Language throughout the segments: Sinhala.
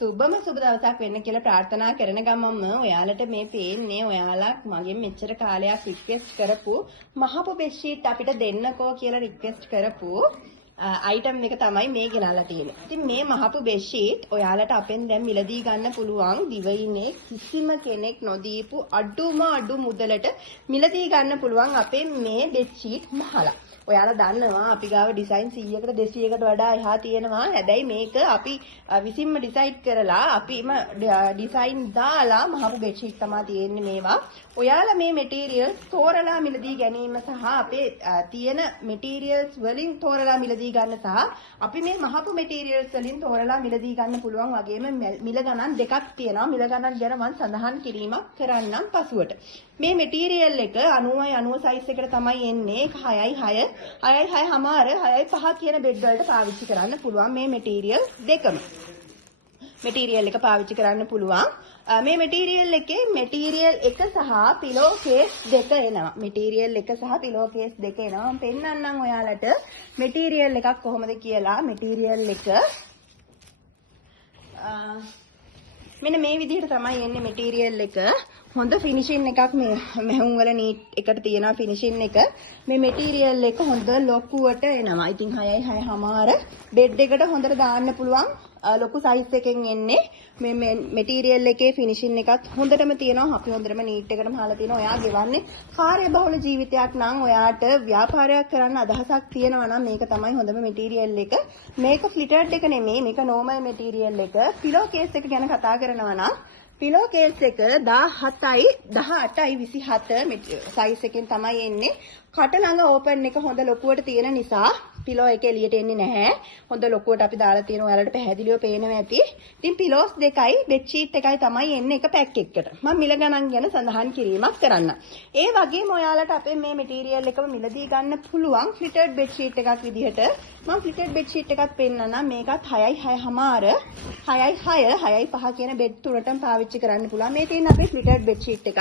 සුබම සුබ දවසක් වෙන්න කියලා ප්‍රාර්ථනා කරන ගමන්ම ඔයාලට මේ පේන්නේ ඔයාලා මගෙන් මෙච්චර කාලයක් රික්වෙස්ට් කරපු මහපු බෙඩ්ෂීට් අපිට දෙන්නකෝ කියලා රික්වෙස්ට් කරපු අයිටම් එක තමයි මේ ගෙනල්ලා තියෙන්නේ. ඉතින් මේ මහපු බෙඩ්ෂීට් ඔයාලට අපෙන් දැන් මිලදී ගන්න පුළුවන් දිවයිනේ කිසිම කෙනෙක් නොදීපු අඩු මුදලට මිලදී ගන්න පුළුවන් අපේ මේ බෙඩ්ෂීට් මහලා. ඔයාලා දන්නවා අපි ගාව ඩිසයින් 100කට 200කට වඩා එහා තියෙනවා. හැබැයි මේක අපි විසින්ම ඩිසයිඩ් කරලා අපිම ඩිසයින් දාලා මහපු බෙඩ්ෂීට් තමයි තියෙන්නේ මේවා. ඔයාලා මේ මැටීරියල්ස් තෝරලා මිලදී ගැනීම සහ අපේ තියෙන මැටීරියල්ස් වලින් තෝරලා මිලදී ගන්න සහ අපි මේ මහපු මැටීරියල්ස් වලින් තෝරලා මිලදී ගන්න පුළුවන් වගේම මිල ගණන් දෙකක් තියෙනවා. මිල ගණන් ගැන මම සඳහන් කිරීමක් කරන්නම් පසුවට. මේ මැටීරියල් එක 90 සයිස් එකට තමයි එන්නේ. 6යි 6යි 6.5 කියන බෙඩ් වලට පාවිච්චි කරන්න පුළුවන් මේ මැටීරියල් දෙකම. මැටීරියල් එක පාවිච්චි කරන්න පුළුවන්. මේ මැටීරියල් එකේ මැටීරියල් එක සහ පිලෝ කේස් දෙක එනවා. මැටීරියල් එක සහ පිලෝ කේස් දෙක එනවා. මම පෙන්නන්නම් ඔයාලට මැටීරියල් එකක් කොහොමද කියලා. මැටීරියල් එක මෙන්න මේ විදිහට තමයි එන්නේ මැටීරියල් එක. හොඳ ෆිනිෂින් එකක් මේ මෙහුම් වල නීට් එකට තියෙනවා ෆිනිෂින් එක. මේ මැටීරියල් එක හොඳ ලොකුවට එනවා. ඉතින් 6යි 6.5 බෙඩ් එකට හොඳට දාන්න පුළුවන් ලොකු සයිස් එකෙන් එන්නේ. මේ මැටීරියල් එකේ ෆිනිෂින් එකත් හොඳටම තියෙනවා. අපි හොඳටම නීට් එකටම හාලා තියෙනවා. ඔයා ගෙවන්නේ කාර්යබහුල ජීවිතයක් නම් ඔයාට ව්‍යාපාරයක් කරන්න අදහසක් තියෙනවා නම් මේක තමයි හොඳම මැටීරියල් එක. මේක ෆ්ලිටර්ඩ් එක නෙමෙයි. මේක නෝමල් මැටීරියල් එක. පිලෝ කේස් එක ගැන කතා කරනවා නම් පිලෝ කේස් එක 17යි 18යි 27 සයිස් එකෙන් තමයි එන්නේ. කට ළඟ ඕපන් එක හොඳ ලොකුවට තියෙන නිසා පිලෝ එක එළියට එන්නේ නැහැ. හොඳ ලොකුවට අපි දාලා තියෙනවා. ඔයාලට පැහැදිලිව පේනවා ඇති. ඉතින් පිලෝස් දෙකයි බෙඩ්ෂීට් එකයි තමයි එන්නේ එක පැක් එකකට. මම මිල ගණන් ගැන සඳහන් කිරීමක් කරන්න. ඒ වගේම ඔයාලට අපේ මේ මැටීරියල් එකම මිලදී ගන්න පුළුවන් ෆ්ලිටර්ඩ් බෙඩ්ෂීට් එකක් විදිහට. මම ෆ්ලිටර්ඩ් බෙඩ්ෂීට් එකක් පෙන්නන්නම්. මේකත් 6යි 6.5 6යි 6යි 5 කියන බෙඩ් තුනටම පාවිච්චි කරන්න පුළුවන්. මේ තියෙන අපේ ෆ්ලිටර්ඩ් බෙඩ්ෂීට් එක.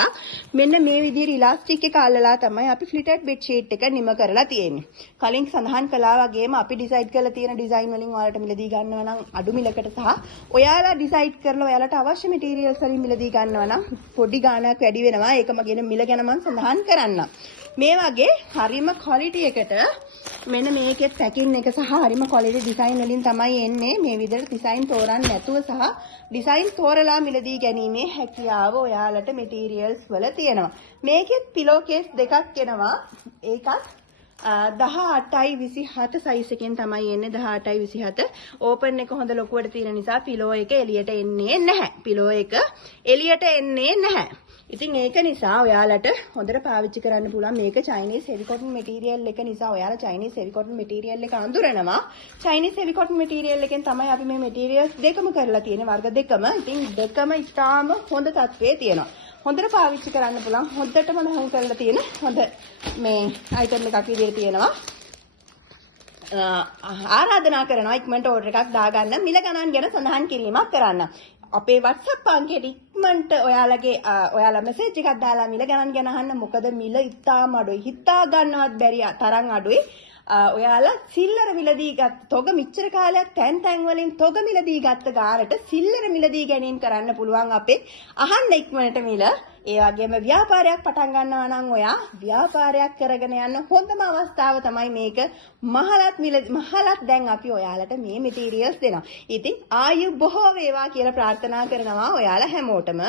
මෙන්න මේ විදිහට ඉලාස්ටික් එක අල්ලලා තමයි අපි ෆ්ලිටර්ඩ් බෙඩ්ෂීට් එක නිම කරලා තියෙන්නේ. කලින් සඳහන් කළා වගේම අපි ඩිසයිඩ් කරලා තියෙන ඩිසයින් වලින් ඔයාලට මිලදී ගන්නවා නම් අඩු මිලකට සහ ඔයාලා ඩිසයිඩ් කරලා ඔයාලට අවශ්‍ය මැටීරියල්ස් වලින් මිලදී ගන්නවා නම් පොඩි ගාණක් වැඩි වෙනවා. ඒකම කියන මිල ගැන මම සඳහන් කරන්නම්. මේ වගේ හරිම ක්වොලිටි එකට මෙන්න මේකේ පැකින් එක සහ හරිම ක්වොලිටි ඩිසයින් වලින් තමයි එන්නේ. මේ විදිහට ඩිසයින් තෝරන්න නැතුව සහ ඩිසයින් තෝරලා මිලදී ගැනීමේ හැකියාව ඔයාලට මැටීරියල්ස් වල තියෙනවා. මේකෙත් පිලෝ කේස් දෙකක් එනවා. ඒකත් 18යි 27 සයිස් එකෙන් තමයි එන්නේ. 18යි 27 ඕපන් එක හොඳ ලොකුවට තියෙන නිසා පිලෝ එක එළියට එන්නේ නැහැ. පිලෝ එක එළියට එන්නේ නැහැ. ඉතින් ඒක නිසා ඔයාලට හොඳට පාවිච්චි කරන්න පුළුවන්. මේක චයිනීස් හෙවි කොටන් මැටීරියල් එක නිසා ඔයාලා චයිනීස් හෙවි කොටන් මැටීරියල් එක අඳුරනවා. චයිනීස් හෙවි කොටන් මැටීරියල් එකෙන් තමයි අපි මේ මැටීරියල්ස් දෙකම කරලා තියෙන්නේ. වර්ග දෙකම. ඉතින් දෙකම ඉතාම හොඳ තත්ත්වයේ තියෙනවා. හොඳට පාවිච්චි කරන්න පුළුවන්. හොඳටම නහුම් කරලා තියෙන හොඳ මේ අයිටම් එකක් විදිහට තියෙනවා. ආරාධනා කරනවා ඉක්මනට ඕඩර් එකක් දාගන්න. මිල ගණන් ගැන සඳහන් කිරීමක් කරන්න. අපේ WhatsApp අංකයට ඉක්මනට ඔයාලා මෙසේජ් එකක් දාලා මිල ගණන් ගැන අහන්න. මොකද මිල ඉතාම අඩුයි. හිතා ගන්නවත් බැරි තරම් අඩුයි. ඔයාලා සිල්ලර මිලදී ගත්ත තොග මිච්චර කාලයක් තැන් වලින් තොග මිලදී ගත්ත ගානට සිල්ලර මිලදී ගැනීම කරන්න පුළුවන් අපේ. අහන්න ඉක්මනට මිල. ඒ වගේම ව්‍යාපාරයක් පටන් ගන්නවා නම් ඔයා ව්‍යාපාරයක් කරගෙන යන්න හොඳම අවස්ථාව තමයි මේක. මහලත් දැන් අපි ඔයාලට මේ මැටීරියල්ස් දෙනවා. ඉතින් ආයු බොහෝ වේවා කියලා ප්‍රාර්ථනා කරනවා ඔයාලා හැමෝටම.